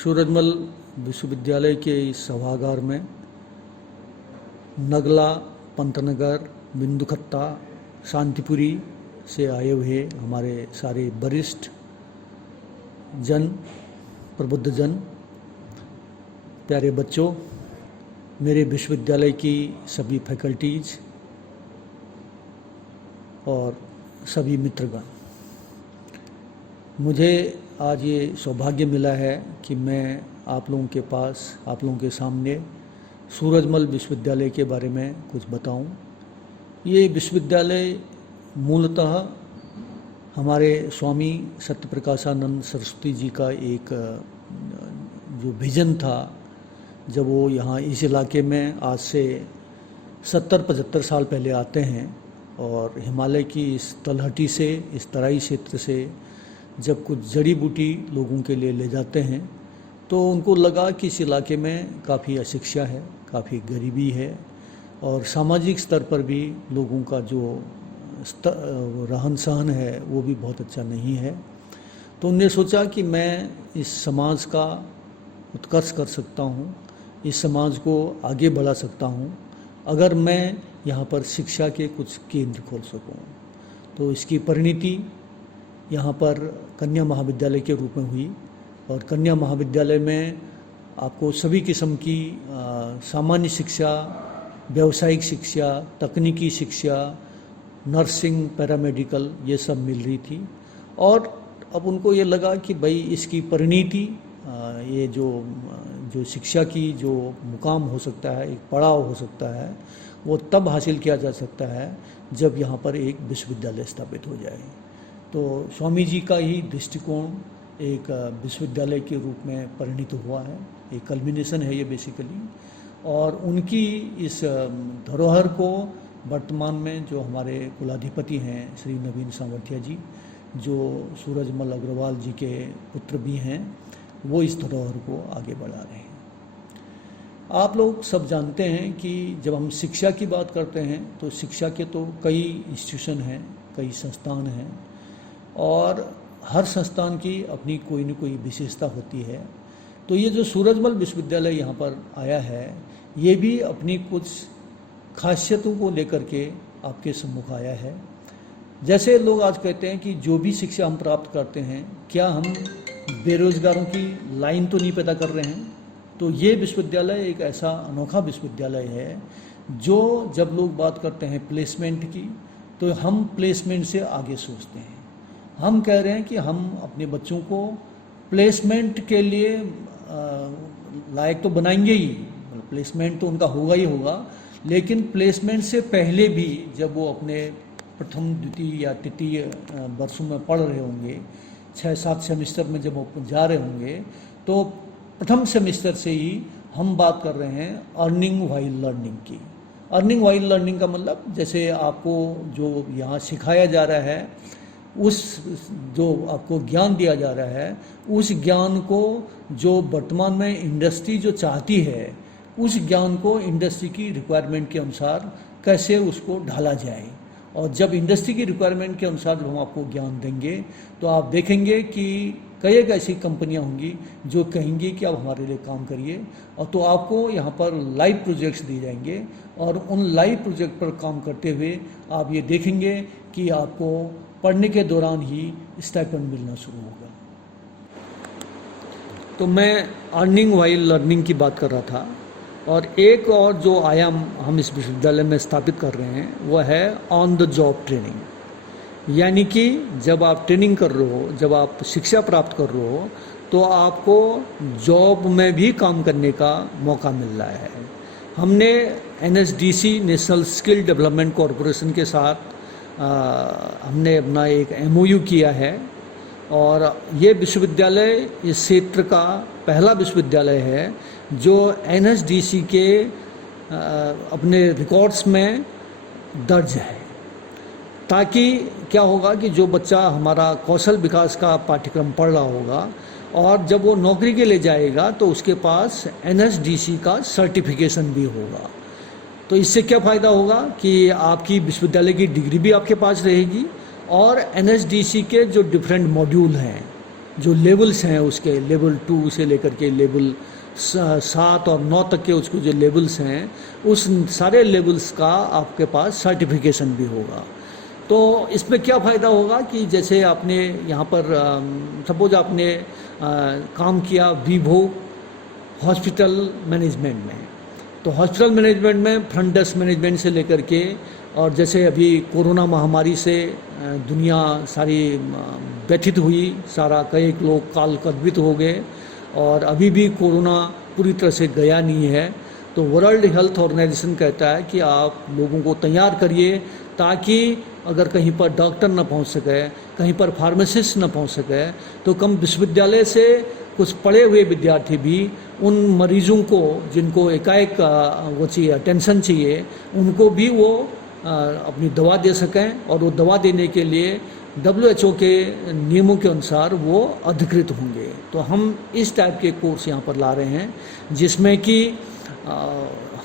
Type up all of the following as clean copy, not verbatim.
सूरजमल विश्वविद्यालय के इस सभागार में नगला, पंतनगर, बिंदुखत्ता, शांतिपुरी से आए हुए हमारे सारे वरिष्ठ जन, प्रबुद्ध जन, प्यारे बच्चों, मेरे विश्वविद्यालय की सभी फैकल्टीज और सभी मित्रगण, मुझे आज ये सौभाग्य मिला है कि मैं आप लोगों के पास, आप लोगों के सामने सूरजमल विश्वविद्यालय के बारे में कुछ बताऊं। ये विश्वविद्यालय मूलतः हमारे स्वामी सत्यप्रकाशानंद सरस्वती जी का एक जो विज़न था, जब वो यहाँ इस इलाके में आज से 70-75 साल पहले आते हैं और हिमालय की इस तलहटी से, इस तराई क्षेत्र से जब कुछ जड़ी बूटी लोगों के लिए ले जाते हैं तो उनको लगा कि इस इलाके में काफ़ी अशिक्षा है, काफ़ी गरीबी है और सामाजिक स्तर पर भी लोगों का जो रहन सहन है वो भी बहुत अच्छा नहीं है। तो उन्होंने सोचा कि मैं इस समाज का उत्कर्ष कर सकता हूँ, इस समाज को आगे बढ़ा सकता हूँ अगर मैं यहाँ पर शिक्षा के कुछ केंद्र खोल सकूँ। तो इसकी परिणति यहाँ पर कन्या महाविद्यालय के रूप में हुई और कन्या महाविद्यालय में आपको सभी किस्म की सामान्य शिक्षा, व्यावसायिक शिक्षा, तकनीकी शिक्षा, नर्सिंग, पैरामेडिकल, ये सब मिल रही थी। और अब उनको ये लगा कि भाई इसकी परिणति, ये जो शिक्षा की जो मुकाम हो सकता है, एक पड़ाव हो सकता है, वो तब हासिल किया जा सकता है जब यहाँ पर एक विश्वविद्यालय स्थापित हो जाए। तो स्वामी जी का ही दृष्टिकोण एक विश्वविद्यालय के रूप में परिणित हुआ है, एक कल्मिनेशन है ये बेसिकली। और उनकी इस धरोहर को वर्तमान में जो हमारे कुलाधिपति हैं श्री नवीन सामर्थ्या जी, जो सूरजमल अग्रवाल जी के पुत्र भी हैं, वो इस धरोहर को आगे बढ़ा रहे हैं। आप लोग सब जानते हैं कि जब हम शिक्षा की बात करते हैं तो शिक्षा के तो कई इंस्टीट्यूशन हैं, कई संस्थान हैं और हर संस्थान की अपनी कोई न कोई विशेषता होती है। तो ये जो सूरजमल विश्वविद्यालय यहाँ पर आया है, ये भी अपनी कुछ खासियतों को लेकर के आपके सम्मुख आया है। जैसे लोग आज कहते हैं कि जो भी शिक्षा हम प्राप्त करते हैं, क्या हम बेरोजगारों की लाइन तो नहीं पैदा कर रहे हैं? तो ये विश्वविद्यालय एक ऐसा अनोखा विश्वविद्यालय है जो, जब लोग बात करते हैं प्लेसमेंट की, तो हम प्लेसमेंट से आगे सोचते हैं। हम कह रहे हैं कि हम अपने बच्चों को प्लेसमेंट के लिए लायक तो बनाएंगे ही, प्लेसमेंट तो उनका होगा ही होगा, लेकिन प्लेसमेंट से पहले भी जब वो अपने प्रथम, द्वितीय या तृतीय वर्षों में पढ़ रहे होंगे, 6-7 सेमेस्टर में जब वो जा रहे होंगे, तो प्रथम सेमेस्टर से ही हम बात कर रहे हैं अर्निंग व्हाइल लर्निंग की। अर्निंग व्हाइल लर्निंग का मतलब, जैसे आपको जो यहाँ सिखाया जा रहा है, उस जो आपको ज्ञान दिया जा रहा है, उस ज्ञान को जो वर्तमान में इंडस्ट्री जो चाहती है, उस ज्ञान को इंडस्ट्री की रिक्वायरमेंट के अनुसार कैसे उसको ढाला जाए। और जब इंडस्ट्री की रिक्वायरमेंट के अनुसार जब हम आपको ज्ञान देंगे तो आप देखेंगे कि कई एक ऐसी कंपनियां होंगी जो कहेंगी कि आप हमारे लिए काम करिए, और तो आपको यहाँ पर लाइव प्रोजेक्ट्स दिए जाएंगे और उन लाइव प्रोजेक्ट पर काम करते हुए आप ये देखेंगे कि आपको पढ़ने के दौरान ही स्टाइपेंड मिलना शुरू होगा। तो मैं अर्निंग व्हाइल लर्निंग की बात कर रहा था, और एक और जो आयाम हम इस विश्वविद्यालय में स्थापित कर रहे हैं वो है ऑन द जॉब ट्रेनिंग। यानी कि जब आप ट्रेनिंग कर रहे हो, जब आप शिक्षा प्राप्त कर रहे हो, तो आपको जॉब में भी काम करने का मौका मिल रहा है। हमने NSDC, national skill development corporation के साथ हमने अपना एक MOU किया है, और ये विश्वविद्यालय इस क्षेत्र का पहला विश्वविद्यालय है जो NSDC के अपने रिकॉर्ड्स में दर्ज है। ताकि क्या होगा कि जो बच्चा हमारा कौशल विकास का पाठ्यक्रम पढ़ रहा होगा और जब वो नौकरी के लिए जाएगा तो उसके पास NSDC का सर्टिफिकेशन भी होगा। तो इससे क्या फ़ायदा होगा कि आपकी विश्वविद्यालय की डिग्री भी आपके पास रहेगी और NSDC के जो डिफरेंट मॉड्यूल हैं जो लेवल्स हैं उसके, लेवल 2 से लेकर के लेवल 7 और 9 तक के उसको जो लेवल्स हैं, उस सारे लेवल्स का आपके पास सर्टिफिकेशन भी होगा। तो इसमें क्या फ़ायदा होगा कि जैसे आपने यहाँ पर सपोज आपने काम किया वीवो हॉस्पिटल मैनेजमेंट में, तो हॉस्पिटल मैनेजमेंट में फ्रंट डेस्क मैनेजमेंट से लेकर के, और जैसे अभी कोरोना महामारी से दुनिया सारी व्यथित हुई, सारा कई लोग काल कद्वित हो गए, और अभी भी कोरोना पूरी तरह से गया नहीं है। तो वर्ल्ड हेल्थ ऑर्गेनाइजेशन कहता है कि आप लोगों को तैयार करिए, ताकि अगर कहीं पर डॉक्टर न पहुंच सके, कहीं पर फार्मासिस्ट न पहुंच सके, तो कम विश्वविद्यालय से कुछ पढ़े हुए विद्यार्थी भी उन मरीजों को जिनको एकाएक वो चाहिए, अटेंशन चाहिए, उनको भी वो अपनी दवा दे सकें, और वो दवा देने के लिए WHO के नियमों के अनुसार वो अधिकृत होंगे। तो हम इस टाइप के कोर्स यहाँ पर ला रहे हैं, जिसमें कि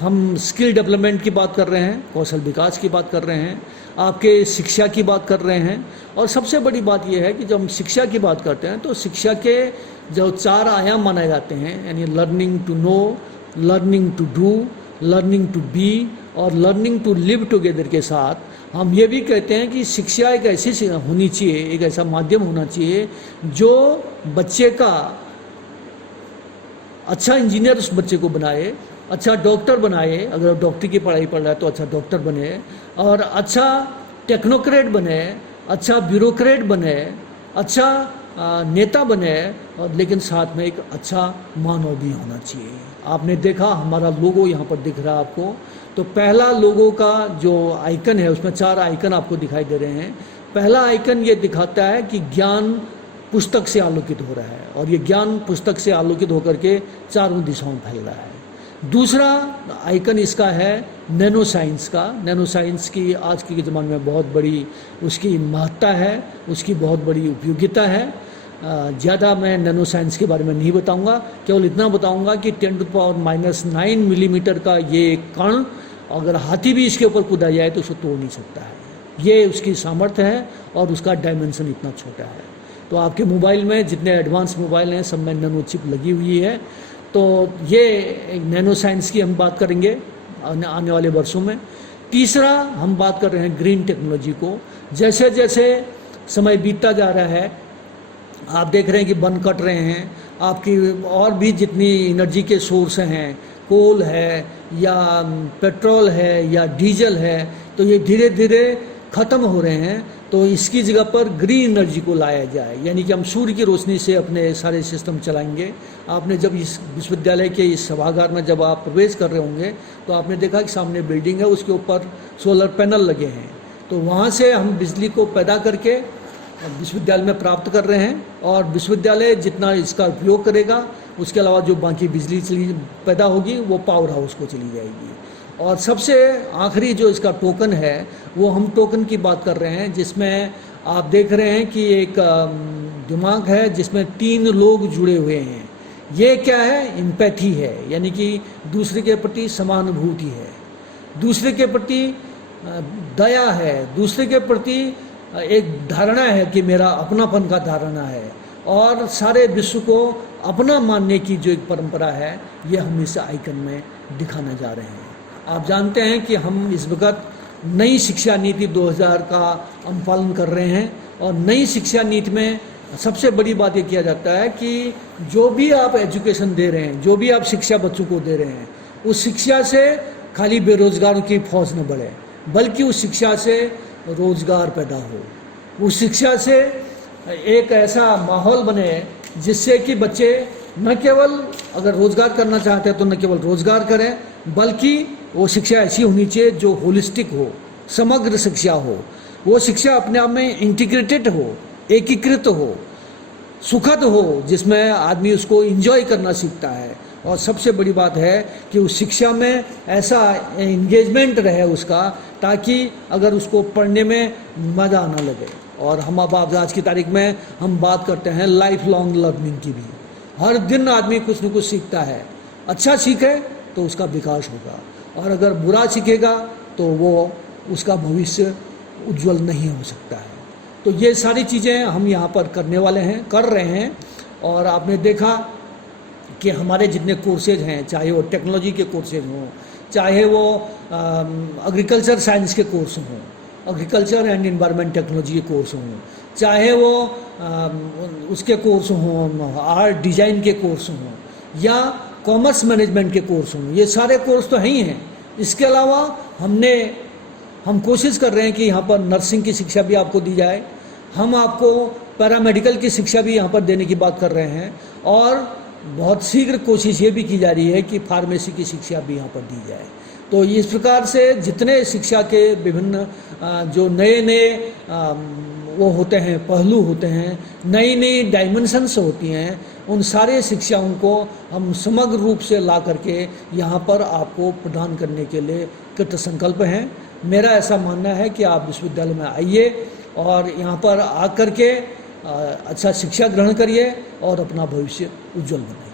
हम स्किल डेवलपमेंट की बात कर रहे हैं, कौशल विकास की बात कर रहे हैं, आपके शिक्षा की बात कर रहे हैं। और सबसे बड़ी बात यह है कि जब हम शिक्षा की बात करते हैं तो शिक्षा के जो 4 आयाम माने जाते हैं, यानी learning to know, learning to do, learning to be और लर्निंग टू लिव टुगेदर के साथ हम ये भी कहते हैं कि शिक्षा एक ऐसी होनी चाहिए, एक ऐसा माध्यम होना चाहिए जो बच्चे का अच्छा इंजीनियर उस बच्चे को बनाए, अच्छा डॉक्टर बनाए, अगर डॉक्टरी की पढ़ाई पढ़ रहा है तो अच्छा डॉक्टर बने, और अच्छा टेक्नोक्रेट बने, अच्छा ब्यूरोक्रेट बने, अच्छा नेता बने, और लेकिन साथ में एक अच्छा मानव भी होना चाहिए। आपने देखा हमारा लोगो यहाँ पर दिख रहा है आपको, तो पहला लोगो का जो आइकन है उसमें 4 आइकन आपको दिखाई दे रहे हैं। पहला आइकन ये दिखाता है कि ज्ञान पुस्तक से आलोकित हो रहा है, और ये ज्ञान पुस्तक से आलोकित होकर के चारों दिशाओं में फैल रहा है। दूसरा आइकन इसका है नैनो साइंस का। नैनो साइंस की आज के ज़माने में बहुत बड़ी उसकी महत्ता है, उसकी बहुत बड़ी उपयोगिता है। ज़्यादा मैं नैनो साइंस के बारे में नहीं बताऊंगा, केवल इतना बताऊंगा कि 10⁻⁹ मिलीमीटर का ये कण अगर हाथी भी इसके ऊपर कूदा जाए तो उसे तोड़ नहीं सकता है। ये उसकी सामर्थ्य है, और उसका डायमेंशन इतना छोटा है। तो आपके मोबाइल में जितने एडवांस मोबाइल हैं सब में नैनो चिप लगी हुई है। तो ये नैनो साइंस की हम बात करेंगे आने वाले वर्षों में। तीसरा हम बात कर रहे हैं ग्रीन टेक्नोलॉजी को। जैसे जैसे समय बीतता जा रहा है, आप देख रहे हैं कि वन कट रहे हैं, आपकी और भी जितनी एनर्जी के सोर्स हैं, कोल है या पेट्रोल है या डीजल है, तो ये धीरे धीरे ख़त्म हो रहे हैं। तो इसकी जगह पर ग्रीन एनर्जी को लाया जाए, यानी कि हम सूर्य की रोशनी से अपने सारे सिस्टम चलाएंगे। आपने जब इस विश्वविद्यालय के इस सभागार में जब आप प्रवेश कर रहे होंगे तो आपने देखा कि सामने बिल्डिंग है, उसके ऊपर सोलर पैनल लगे हैं। तो वहाँ से हम बिजली को पैदा करके विश्वविद्यालय में प्राप्त कर रहे हैं, और विश्वविद्यालय जितना इसका उपयोग करेगा उसके अलावा जो बाकी बिजली पैदा होगी वो पावर हाउस को चली जाएगी। और सबसे आखिरी जो इसका टोकन है वो हम टोकन की बात कर रहे हैं, जिसमें आप देख रहे हैं कि एक दिमाग है जिसमें 3 लोग जुड़े हुए हैं। ये क्या है? एम्पैथी है, यानी कि दूसरे के प्रति समानुभूति है, दूसरे के प्रति दया है, दूसरे के प्रति एक धारणा है कि मेरा अपनापन का धारणा है, और सारे विश्व को अपना मानने की जो एक परंपरा है ये हम इस आइकन में दिखाने जा रहे हैं। आप जानते हैं कि हम इस वक्त नई शिक्षा नीति 2000 का हम पालन कर रहे हैं, और नई शिक्षा नीति में सबसे बड़ी बात ये किया जाता है कि जो भी आप एजुकेशन दे रहे हैं, जो भी आप शिक्षा बच्चों को दे रहे हैं, उस शिक्षा से खाली बेरोजगारों की फौज न बढ़े, बल्कि उस शिक्षा से रोजगार पैदा हो, उस शिक्षा से एक ऐसा माहौल बने जिससे कि बच्चे न केवल अगर रोजगार करना चाहते हैं तो न केवल रोजगार करें, बल्कि वो शिक्षा ऐसी होनी चाहिए जो होलिस्टिक हो, समग्र शिक्षा हो, वो शिक्षा अपने आप में इंटीग्रेटेड हो, एकीकृत हो, सुखद हो, जिसमें आदमी उसको एंजॉय करना सीखता है। और सबसे बड़ी बात है कि उस शिक्षा में ऐसा एंगेजमेंट रहे उसका, ताकि अगर उसको पढ़ने में मज़ा आना लगे। और हम अब आज की तारीख में हम बात करते हैं लाइफ लॉन्ग लर्निंग की भी। हर दिन आदमी कुछ न कुछ सीखता है, अच्छा सीखे तो उसका विकास होगा, और अगर बुरा सीखेगा तो वो उसका भविष्य उज्जवल नहीं हो सकता है। तो ये सारी चीज़ें हम यहाँ पर करने वाले हैं, कर रहे हैं। और आपने देखा कि हमारे जितने कोर्सेज हैं, चाहे वो टेक्नोलॉजी के कोर्सेज हों, चाहे वो एग्रीकल्चर साइंस के कोर्स हों, एग्रीकल्चर एंड एनवायरनमेंट टेक्नोलॉजी के कोर्स हों, चाहे वो उसके कोर्स हों, आर्ट डिज़ाइन के कोर्स हों, या कॉमर्स मैनेजमेंट के कोर्स हों, ये सारे कोर्स तो हैं ही हैं। इसके अलावा हम कोशिश कर रहे हैं कि यहाँ पर नर्सिंग की शिक्षा भी आपको दी जाए, हम आपको पैरामेडिकल की शिक्षा भी यहाँ पर देने की बात कर रहे हैं, और बहुत शीघ्र कोशिश ये भी की जा रही है कि फार्मेसी की शिक्षा भी यहाँ पर दी जाए। तो इस प्रकार से जितने शिक्षा के विभिन्न जो नए वो होते हैं, पहलू होते हैं, नई डायमेंशंस होती हैं, उन सारे शिक्षाओं को हम समग्र रूप से ला करके यहाँ पर आपको प्रदान करने के लिए कृत संकल्प हैं। मेरा ऐसा मानना है कि आप विश्वविद्यालय में आइए और यहाँ पर आकर के अच्छा शिक्षा ग्रहण करिए और अपना भविष्य उज्जवल बनाइए।